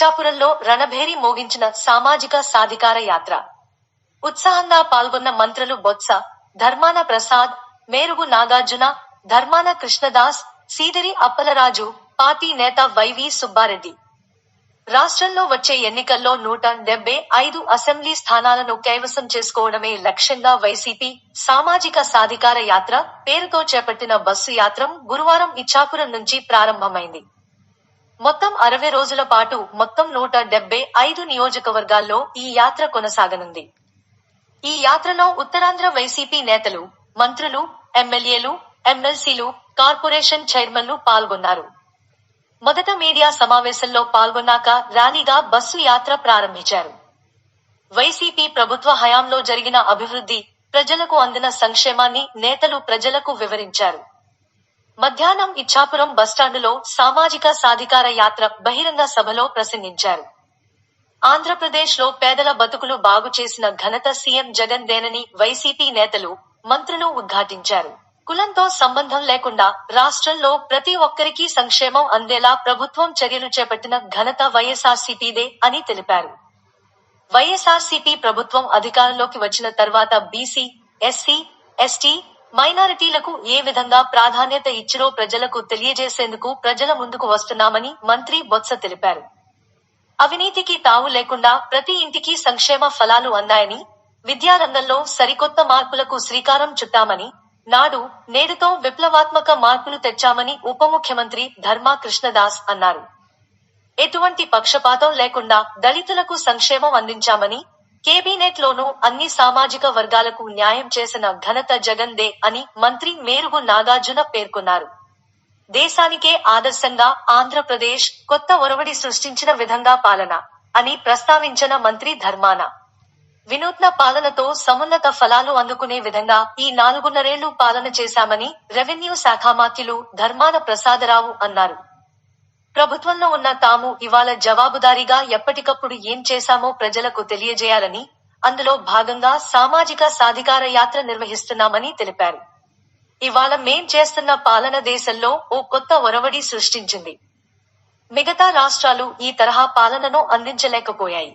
ఇచ్చాపురంలో రణభేరి మోగించిన సామాజిక సాధికార యాత్ర. ఉత్సాహంగా పాల్గొన్న మంత్రులు బొత్స, ధర్మాన ప్రసాద్, మేరుగు నాగార్జున, ధర్మాన కృష్ణదాస్, సీదిరి అప్పలరాజు, పార్టీ నేత వైవి సుబ్బారెడ్డి. రాష్ట్రంలో వచ్చే ఎన్నికల్లో 175 అసెంబ్లీ స్థానాలను కైవసం చేసుకోవడమే లక్ష్యంగా వైసీపీ సామాజిక సాధికార యాత్ర పేరుతో చేపట్టిన బస్సు యాత్రం గురువారం ఇచ్చాపురం నుంచి ప్రారంభమైంది. మొత్తం 60 రోజుల పాటు మొత్తం 175 నియోజకవర్గాల్లో ఈ యాత్ర కొనసాగనుంది. ఈ యాత్రలో ఉత్తరాంధ్ర వైసీపీ నేతలు, మంత్రులు, ఎమ్మెల్యేలు, ఎమ్మెల్సీలు, కార్పొరేషన్ చైర్మన్లు పాల్గొన్నారు. మొదట మీడియా సమావేశంలో పాల్గొన్నాక ర్యాలీగా బస్సు యాత్ర ప్రారంభించారు. వైసీపీ ప్రభుత్వ హయాంలో జరిగిన అభివృద్ధి, ప్రజలకు అందిన సంక్షేమాన్ని నేతలు ప్రజలకు వివరించారు. మధ్యాహ్నం ఇచ్చాపురం బస్టాండులో సామాజిక సాధికార యాత్ర బహిరంగ సభలో ప్రసంగించారు. ఆంధ్రప్రదేశ్ లో పేదల బతుకులు బాగు చేసిన ఘనత సీఎం జగన్ దేనని వైసీపీ నేతలు, మంత్రులు ఉద్ఘాటించారు. కులంతో సంబంధం లేకుండా రాష్ట్రంలో ప్రతి ఒక్కరికీ సంక్షేమం అందేలా ప్రభుత్వం చర్యలు చేపట్టిన ఘనత వైఎస్ఆర్సీపీదే అని తెలిపారు. వైఎస్ఆర్సీపీ ప్రభుత్వం అధికారంలోకి వచ్చిన తర్వాత బీసీ, ఎస్సీ, ఎస్టీ, మైనారిటీలకు ఏ విధంగా ప్రాధాన్యత ఇచ్చిరో ప్రజలకు తెలియజేసేందుకు ప్రజల ముందుకు వస్తున్నామని మంత్రి బొత్స తెలిపారు. అవినీతికి తావు లేకుండా ప్రతి ఇంటికి సంక్షేమ ఫలాలు అందాయని, విద్యారంగంలో సరికొత్త మార్పులకు శ్రీకారం చుట్టామని, నాడు నేడుతో విప్లవాత్మక మార్పులు తెచ్చామని ఉప ముఖ్యమంత్రి ధర్మా కృష్ణదాస్ అన్నారు. ఎటువంటి పక్షపాతం లేకుండా దళితులకు సంక్షేమం అందించామని, కేబినెట్ లోనూ అన్ని సామాజిక వర్గాలకు న్యాయం చేసిన ఘనత జగన్ దే అని మంత్రి మేరుగు నాగార్జున పేర్కొన్నారు. దేశానికే ఆదర్శంగా ఆంధ్రప్రదేశ్ కొత్త ఒరవడి సృష్టించిన విధంగా పాలన అని ప్రస్తావించిన మంత్రి ధర్మాన, వినూత్న పాలనతో సమున్నత ఫలాలు అందుకునే విధంగా ఈ 4.5 పాలన చేశామని రెవెన్యూ శాఖామాత్యులు ధర్మాన ప్రసాదరావు అన్నారు. ప్రభుత్వంలో ఉన్న తాము ఇవాళ జవాబుదారీగా ఎప్పటికప్పుడు ఏం చేశామో ప్రజలకు తెలియజేయాలని, అందులో భాగంగా సామాజిక సాధికార యాత్ర నిర్వహిస్తున్నామని తెలిపారు. ఇవాళ మేం చేస్తున్న పాలన దేశంలో ఓ కొత్త ఒరవడి సృష్టించింది. మిగతా రాష్ట్రాలు ఈ తరహా పాలనను అందించలేకపోయాయి.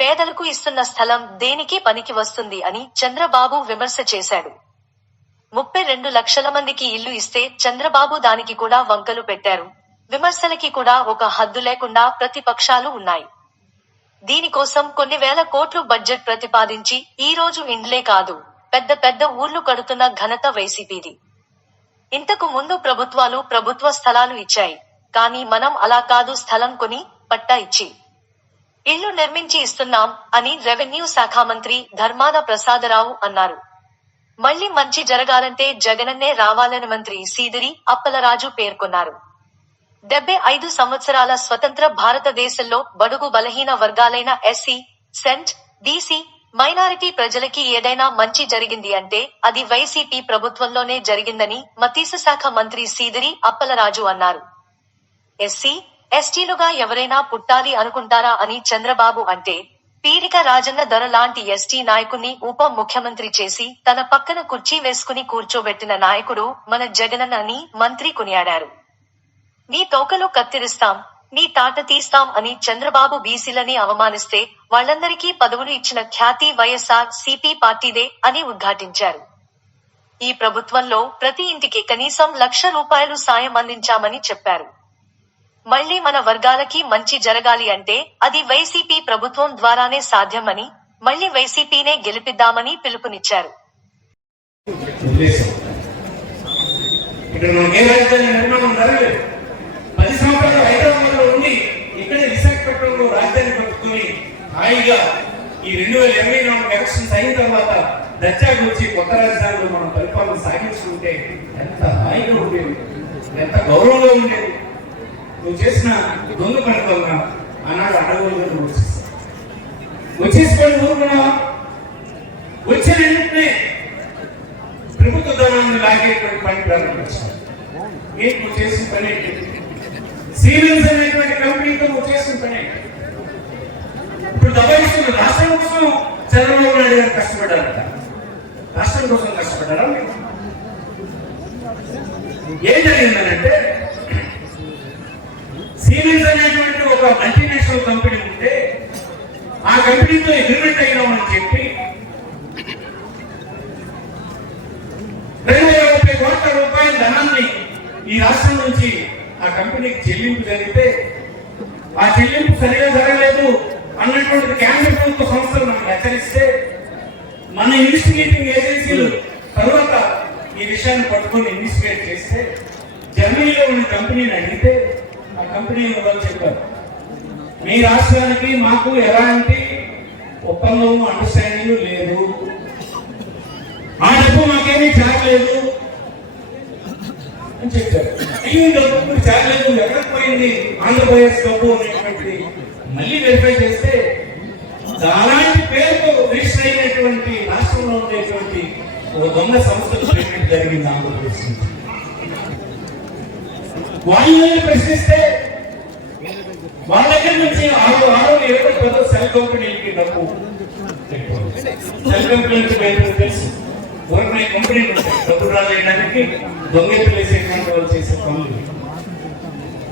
పేదలకు ఇస్తున్న స్థలం దేనికి పనికి వస్తుంది అని చంద్రబాబు విమర్శ చేశాడు. 32 లక్షల మందికి ఇల్లు ఇస్తే చంద్రబాబు దానికి కూడా వంకలు పెట్టారు. విమర్శలకి కూడా ఒక హద్దు లేకుండా ప్రతిపక్షాలు ఉన్నాయి. దీనికోసం కొన్ని వేల కోట్లు బడ్జెట్ ప్రతిపాదించి ఈ రోజు ఇండ్లే కాదు, పెద్ద పెద్ద ఊర్లు కడుతున్న ఘనత వైసీపీది. ఇంతకు ముందు ప్రభుత్వాలు ప్రభుత్వ స్థలాలు ఇచ్చాయి. కానీ మనం అలా కాదు, స్థలం కొని పట్టా ఇచ్చి ఇళ్లు నిర్మించి ఇస్తున్నాం అని రెవెన్యూ శాఖ మంత్రి ధర్మాన ప్రసాదరావు అన్నారు. మళ్లీ మంచి జరగాలంటే జగనన్నే రావాలని మంత్రి సీదిరి అప్పలరాజు పేర్కొన్నారు. 75 సంవత్సరాల స్వతంత్ర భారతదేశంలో బడుగు బలహీన వర్గాలైన ఎస్సీ, సెంట్, బీసీ, మైనారిటీ ప్రజలకి ఏదైనా మంచి జరిగింది అంటే అది వైసీపీ ప్రభుత్వంలోనే జరిగిందని మతీసు శాఖ మంత్రి సీదిరి అప్పలరాజు అన్నారు. ఎస్సీ, ఎస్టీలుగా ఎవరైనా పుట్టాలి అనుకుంటారా అని చంద్రబాబు అంటే, పీడిక రాజన్న దొర లాంటి ఎస్టీ నాయకుణ్ణి ఉప ముఖ్యమంత్రి చేసి తన పక్కన కుర్చీ వేసుకుని కూర్చోబెట్టిన నాయకుడు మన జగనన్న అని మంత్రి కొనియాడారు. నీ తోకలు కత్తిరిస్తాం, నీ తాట తీస్తాం అని చంద్రబాబు బీసీలని అవమానిస్తే వాళ్లందరికీ పదవులు ఇచ్చిన ఖ్యాతి వైఎస్ఆర్ సిపి పార్టీదే అని ఉద్ఘాటించారు. ఈ ప్రభుత్వంలో ప్రతి ఇంటికి కనీసం ₹1,00,000 సాయం అందించామని చెప్పారు. మళ్లీ మన వర్గాలకి మంచి జరగాలి అంటే అది వైసీపీ ప్రభుత్వం ద్వారానే సాధ్యమని, మళ్లీ వైసీపీనే గెలిపిద్దామని పిలుపునిచ్చారు. హాయిగా ఈ 2024 ఎలక్షన్స్ అయిన తర్వాత దర్జాగా వచ్చి కొత్త రాజధానిలో మనం పరిపాలన సాగించుకుంటే ఎంత హాయిగా ఉండేది, ఎంత గౌరవంగా ఉండేది. నువ్వు చేసిన దొంగ పని వల్ల ఆనాడు అడవులు వచ్చేసిపోయి ఊరుకున్నా, వచ్చిన వెంటనే ప్రభుత్వ ధనాన్ని లాగేటువంటి పని ప్రారంభించావు. ఏంటి నువ్వు చేసిన పని ఏంటి? సీరియల్స్ అనేటువంటి కంపెనీతో నువ్వు చేసిన పని ఏంటి? ఇప్పుడు దబాయిస్తున్న రాష్ట్రం కోసం చంద్రబాబు నాయుడు గారు కష్టపడ్డారట. రాష్ట్రం కోసం కష్టపడ్డారా? ఏం జరిగిందనంటే సీరియల్స్ అనేటువంటి ఒక మల్టీనేషనల్ ఇంటర్నేషనల్ కంపెనీ ఉంటే ఆ కంపెనీతో అగ్రిమెంట్ అయినామని చెప్పి 230 కోట్ల రూపాయల ధనాన్ని ఈ రాష్ట్రం నుంచి ఆ కంపెనీకి చెల్లింపు జరిగితే ఆ చెల్లింపు సరిగా జరగలేదు అన్నటువంటి కేంద్ర ప్రభుత్వ సంస్థలు మనకు హెచ్చరిస్తే మన ఇన్వెస్టిగేటింగ్ ఏజెన్సీలు తర్వాత ఈ విషయాన్ని పట్టుకొని ఇన్వెస్టిగేట్ చేస్తే జర్మనీలో ఉన్న కంపెనీని అడిగితే ఆ కంపెనీ వాళ్ళు చెప్పారు, మీ రాష్ట్రానికి మాకు ఎలాంటి ఒప్పందము అండర్స్టాండింగ్ లేదు, ఆ డబ్బు మాకేమీ చాలలేదు అని చెప్పారు. ఈ డబ్బు చాలలేదు, ఎక్కడికి పోయింది ఆంధ్రప్రదేశ్ డబ్బు అనేటువంటి మళ్ళీ వెరిఫై చేస్తే అలాంటి పేరుతో రిజిస్టర్ అయినటువంటి రాష్ట్రంలో ఉండేటువంటి ఒక దొంగ సంస్థలు పేమెంట్ జరిగింది ఆంధ్రప్రదేశ్ నుంచి. వాళ్ళని ప్రశ్నిస్తే వాళ్ళ దగ్గర నుంచి 6 సెల్ కంపెనీలకి డబ్బు, సెల్ కంపెనీలకి తెలుసు ఊరికే కంపెనీలు ఉంటాయి డబ్బు డ్రా చేయడానికి దొంగెత్తులు వేసేటువంటి వాళ్ళు చేసే పనులు.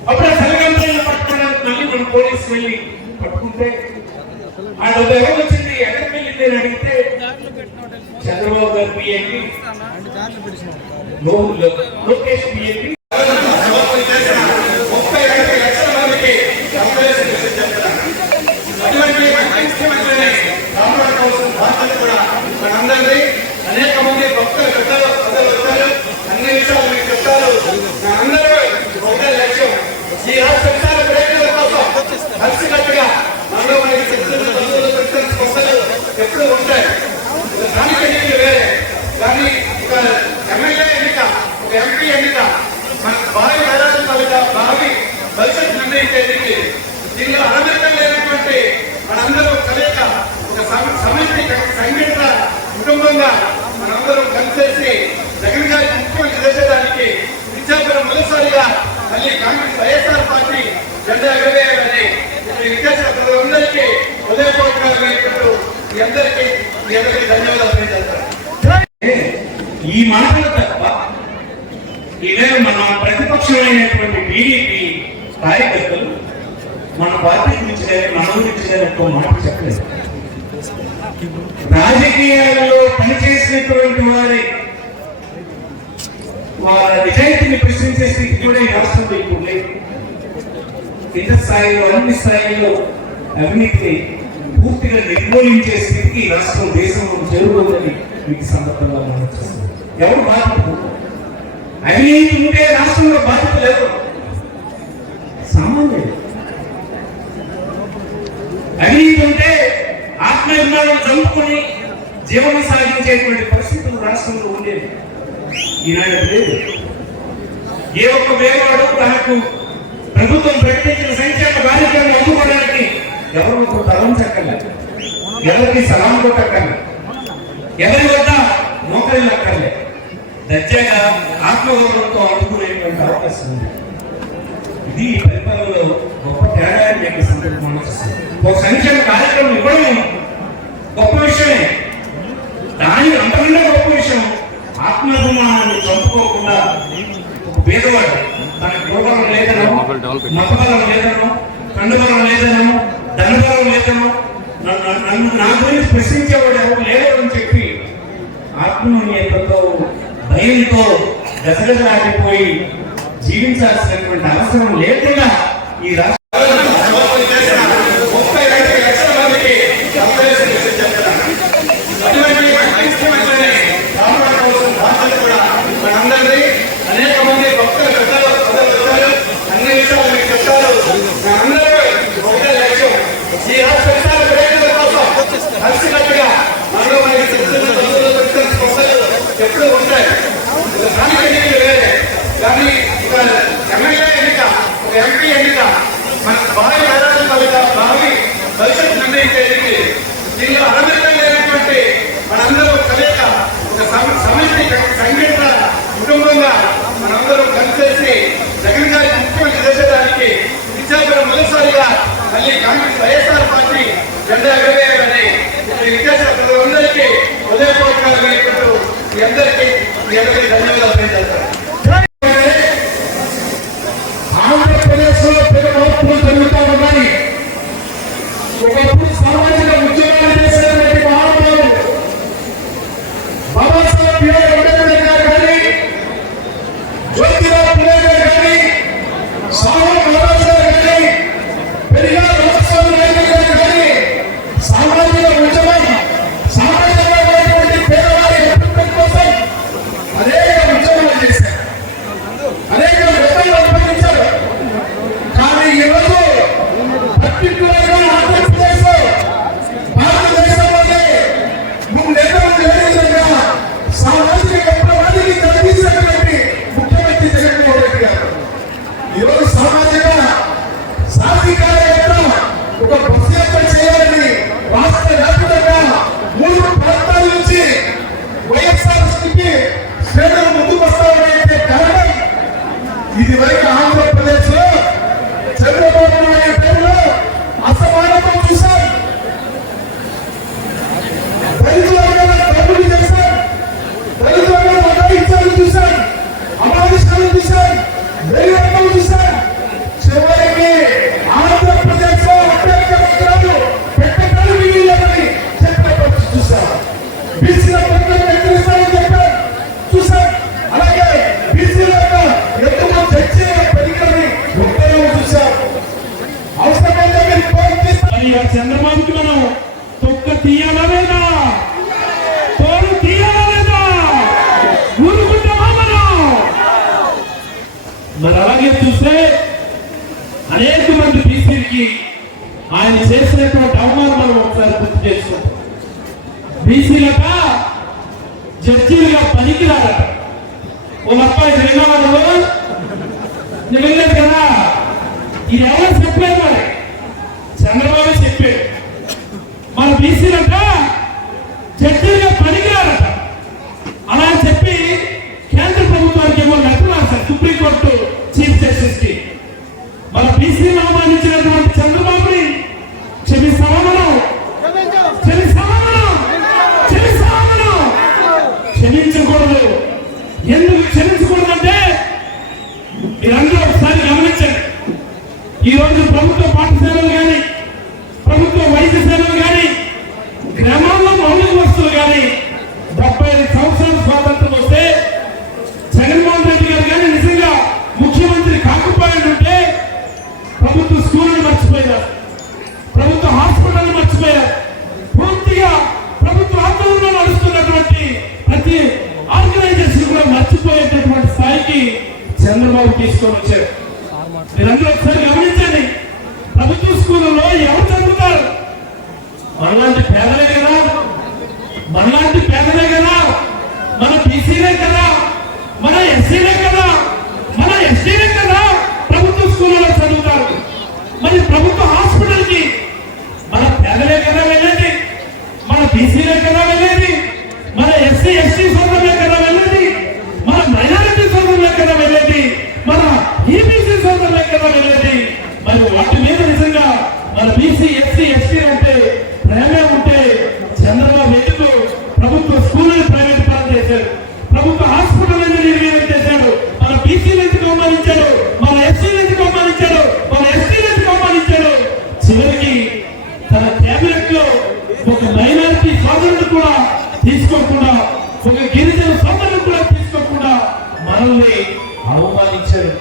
అప్పుడు ఆ సెల్ కంపెనీలు పట్టుకోవడానికి మళ్ళీ మనం పోలీసు వెళ్ళి పట్టుకుంటే ఆ డబ్బు ఎవరు వచ్చింది ఎక్కడికి వెళ్ళింది అని అడిగితే చంద్రబాబు గారు పిఎంపి లోకేష్ పిఎంపి 32 లక్షల మందికి అటువంటి ముఖ్యమంత్రిని కాపాడడం కోసం బాధ్యత కూడా మనందరిది. అనేక మంది భక్తులు పెద్దలు వచ్చారు, అన్ని విషయాలు మీకు చెప్తారు. అందరూ ఒకటే లక్ష్యం, ఈ రాష్ట్ర విషయాల ప్రయోజనాల కోసం కలిసికట్టుగా మనలో మనకి సంస్థలు ఎప్పుడు ఉంటాయి. స్థానిక ఎన్నికలు వేరే, కానీ ఒక ఎమ్మెల్యే ఎన్నిక, ఒక ఎంపీ ఎన్నిక మన భావి తరాల భావి భవిష్యత్తు నిర్ణయించేది. దీనిలో అనవసరం లేనటువంటి మనందరూ కలయిక ఒక సమితి సంఘటన కుటుంబంగా మనందరం కలిసేసి జగన్ గారి ముఖ్యమంత్రి చేసేదానికి విద్యాపురం మొదటిసారిగా మళ్ళీ కాంగ్రెస్ వైఎస్ఆర్ పార్టీ జెండా ఎగరవేయాలని అందరికీ ఉదయపూర్వకంగా మీ అందరికీ ధన్యవాదాలు తెలియజేస్తారు. ఈ మాటలు తప్ప ఇదే మన ప్రతిపక్షమైనటువంటి టీడీపీ కార్యకర్తలు మన పార్టీ గురించి కానీ మన గురించి కానీ ఎక్కువ మాట చెప్పలేదు. రాజకీయాలలో పనిచేసినటువంటి వారి నిజాయితీని ప్రశ్నించే స్థితి కూడా ఈ రాష్ట్రంలో ఇప్పుడు లేదు. కింద స్థాయిలో అన్ని స్థాయిలో అవినీతిని పూర్తిగా నిర్మూలించే స్థితికి ఈ రాష్ట్రం దేశంలో జరుగుతుందని మీకు సందర్భంగా మనం చూస్తాం. ఎవరు బాధ్యత? అవినీతి ఉంటే రాష్ట్రంలో బాధ్యత లేదు, సామాన్యుడు. అవినీతి ఉంటే ఆత్మనిర్మాణం చంపుకుని జీవనం సాగించేటువంటి పరిస్థితులు రాష్ట్రంలో ఉండేది. ఈనాడు లేదు. ఏ ఒక్క వేవాడు తనకు ప్రభుత్వం ప్రకటించిన సంక్షేమ కార్యక్రమం అందుకోవడానికి ఎవరు తలంచక్కర్లేదు, ఎవరికి సలాం కొట్టక్కర్లేదు, ఎవరి వద్ద మోకరిల్లు అక్కర్లేదు. దర్జాగా ఆత్మగౌరవంతో అందుకునేటువంటి అవకాశం ఉంది. ఇది పరిపాలనలో గొప్ప తేడా మీకు సందర్భం. ఒక సంక్షేమ కార్యక్రమం ఇవ్వడం గొప్ప విషయమే, దాని అంతకంటే గొప్ప విషయం ఆత్మాభిమానాన్ని చంపుకోకుండా ఒక పేదవాడు తనకు గృహబలం లేదనో, మతబలం లేదనో, కండుబలం లేదనో, ధనబలం లేదనో, నన్ను నా గురించి ప్రశ్నించేవాడు ఎవరు లేరు అని చెప్పి ఆత్మనియతతో భయంతో దశగజలాడిపోయి జీవించాల్సినటువంటి అవసరం లేకుండా ఈ రాష్ట్ర 32 లక్షల మందికి అటువంటి ముఖ్యమంత్రిని కాపాడడం కోసం బాధ్యత కూడా మనందరిది. అనేక మంది భక్తులు పెద్దలు వచ్చారు, అన్ని విషయాలు మీకు చెప్తారు. అందరూ ఒకటే లక్ష్యం, ఈ రాష్ట్ర విషయాల ప్రయోజనాల కోసం కలిసికట్టుగా మనలో మనకి సంస్థలు ఎప్పుడు ఉంటాయి. స్థానిక ఎన్నికలు వేరే, కానీ ఒక ఎమ్మెల్యే ఎన్నిక, ఒక ఎంపీ ఎన్నిక మన భావి తరాల భావి భవిష్యత్తు నిర్ణయించేది. దీనిలో అనవసరం లేనటువంటి మనందరూ కలయిక ఒక సమితి సంఘటన కుటుంబంగా మనందరం కలిసేసి జగన్ గారి ముఖ్యమంత్రి చేసేదానికి విద్యాపురం మొదటిసారిగా మళ్ళీ కాంగ్రెస్ వైఎస్ఆర్ పార్టీ జెండా ఎగరవేయాలని అందరికీ ఉదయపూర్వకంగా మీ అందరికీ ధన్యవాదాలు తెలియజేస్తారు. ఆంధ్రప్రదేశ్ లో పెద్ద మార్పులు జరుగుతూ ఉన్నాయి. ఒకప్పుడు సామాజిక ఉద్యోగాలు చేసేటువంటి మహానుభావులు బాబాసాహెబ్ బిఆర్ అంబేద్కర్ గారు కానీ, జ్యోతిరావు ఫులే గారు కానీ, సాహెబ్ బాబాసాహెబ్ కానీ, పెరియార్ రామస్వామి నాయుడు గారు కానీ సామాజిక ఉద్యమం, సామాజికమైనటువంటి పేదవారి అభివృద్ధి కోసం అనేక ఉద్యమాలు చేశారు, అనేక వ్యక్తులు అనుభవించారు. కానీ ఈరోజు పర్టికులర్గా ఆంధ్రప్రదేశ్ భారతదేశంలోనే ముందెన్నడూ లేని విధంగా సామాజిక విప్లవానికి కనిపించినటువంటి ముఖ్యమంత్రి జగన్మోహన్ రెడ్డి గారు ఈరోజు సామాజిక సాధికార యాత్ర ఒక బస్సు యాత్ర చేయాలని రాష్ట్ర వ్యాప్తంగా 3 ప్రాంతాల నుంచి వైఎస్ఆర్సీపీ శ్రేణులు ముందుకు వస్తామంటే కారణం ఇది వరకు ఆంధ్రప్రదేశ్ లో చంద్రబాబు నాయుడు పేరులో అసమానత్వం చూశాం, దళితులను తప్పులు చేశాం, దళితులను అగాయించాలని చూశాం, అమానుషాలు చూశాం, వేయడం చూశాం. చివరికి ఆంధ్రప్రదేశ్ లో అంబేద్కర్ విగ్రహాలు పెట్టడానికి వీల్లేదని చెప్పిన పరిస్థితి చూశాం. బీసీల పట్ల ఎక్కిరిస్తామని చెప్పారు చూశాం. అలాగే బీసీల ఎందుకు చర్చ పెరిగిందని ఒక్కరూ చూశాం. అవసరమైతే మీరు ఫోన్ చేస్తారు. చంద్రబాబుకి మనం తొక్క తీయాలా లేదా, తోలు తీయాలా లేదా, ఊరుకుంటామా మనం? మరి అలాగే చూస్తే అనేక మంది బీసీలకి ఆయన చేసినటువంటి అవమానం మనం ఒకసారి గుర్తు చేసుకుంటాం. బీసీలట జడ్జీలుగా పనికిరారట. ఓ అబ్బాయి విన్నవాళ్ళు నేను వెళ్ళలేదు కదా, ఇది ఎవరో చెప్పలేదు, మరి చంద్రబాబు చెప్పాడు. మన బీసీలంట జడ్జీలుగా పనికిరారట. అలా చెప్పి కేంద్ర ప్రభుత్వానికి ఏమో లెటర్ రాశారు సుప్రీంకోర్టు చీఫ్ జస్టిస్ కి. మన బీసీని అవమానించినటువంటి చంద్రబాబుని క్షమిస్తామా మనం? క్షమిస్తామా మనం? క్షమిస్తామా మనం? క్షమించకూడదు. ఎందుకు క్షమించకూడదంటే మీరందరూ ఒకసారి గమనించండి. ఈ రోజు ప్రభుత్వ పాఠశాలలు కానీ, ప్రభుత్వ వైద్య సేవలు కానీ, గ్రామాల్లో మౌలిక వస్తువులు కానీ 75 సంవత్సరాల స్వాతంత్రం వస్తే జగన్మోహన్ రెడ్డి గారు కానీ నిజంగా ముఖ్యమంత్రి కాకపోయింటే ప్రభుత్వ స్కూళ్ళను మర్చిపోయారు, ప్రభుత్వ హాస్పిటల్ మర్చిపోయారు, పూర్తిగా ప్రభుత్వ ఆధ్వర్యంలో నడుస్తున్నటువంటి ప్రతి ఆర్గనైజేషన్ కూడా మర్చిపోయేటటువంటి స్థాయికి చంద్రబాబు తీసుకొని వచ్చారు. మీరందరూ ఒకసారి గమనించండి. ప్రభుత్వ స్కూళ్ళలో ఎవరు చదువుతారు? మనలాంటి పేదలే కదా, మనలాంటి పేదలే కదా, మన బీసీలే కదా, మన ఎస్సీలే కదా, మన ఎస్టీలే కదా ప్రభుత్వ స్కూళ్ళలో చదువుతారు. మరి ప్రభుత్వ హాస్పిటల్ కి మన పేదలే కదా వెళ్ళేది, మన బీసీలే కదా వెళ్ళేది, మన ఎస్సీ ఎస్టీ సోదరులే కదా వెళ్ళేది, మన మైనారిటీ సోదరులే కదా వెళ్ళేది, మన ఈబీసీ సోదరులే కదా వెళ్ళేది. మరి వాటి మీద నిజంగా మన బీసీ ఎస్సీ ఎస్టీ అంటే ప్రేమే ఉంటే చంద్రబాబు ఎందుకు ప్రభుత్వ స్కూళ్ళని ప్రైవేట్ పరం చేశాడు, ప్రభుత్వ హాస్పిటల్ నిర్వీర్యం చేశాడు, మన బీసీలు ఎందుకు అవమానించాడు, మన ఎస్సీలు ఎందుకు అవమానించాడు, మన ఎస్టీలు ఎందుకు అవమానించాడు? చివరికి తన క్యాబినెట్ లో ఒక మైనారిటీ సోదరుడు కూడా తీసుకోకుండా, ఒక గిరిజన సోదరుడు కూడా తీసుకోకుండా మనల్ని అవమానించాడు.